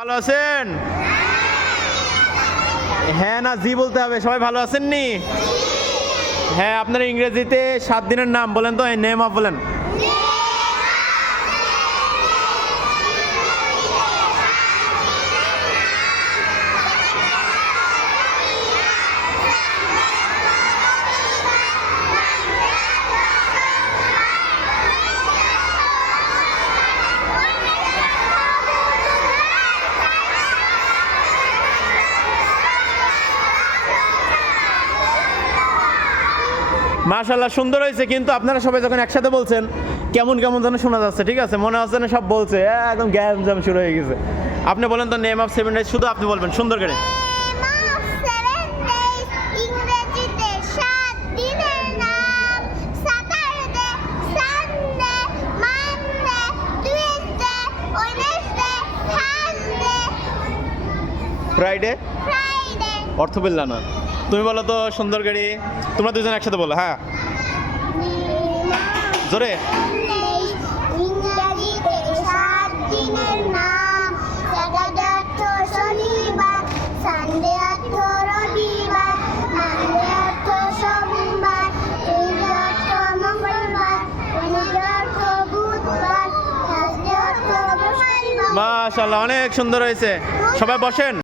ভালো আছেন? হ্যাঁ না জি বলতে হবে। সবাই ভালো আছেন নি হ্যাঁ আপনার ইংরেজিতে সাত দিনের নাম বলেন তো নেম অফ বলেন। মাশাল্লাহ সুন্দর হয়েছে কিন্তু আপনারা সবাই যখন একসাথে বলছেন কেমন কেমন যেন শোনা যাচ্ছে ঠিক আছে? মনে হচ্ছে না সব বলছে একদম গ্যাম জ্যাম শুরু হয়ে গেছে। আপনি বলেন তো নেম অফ সেভেন ডেজ শুধু আপনি বলবেন সুন্দর করে। ফ্রাইডে অর্থ না। তুমি বলো তো, সুন্দর গাড়ি। তোমরা দুজন একসাথে বলো হ্যাঁ? জোরে। মাশাল্লাহ অনেক সুন্দর হয়েছে। সবাই বসেন।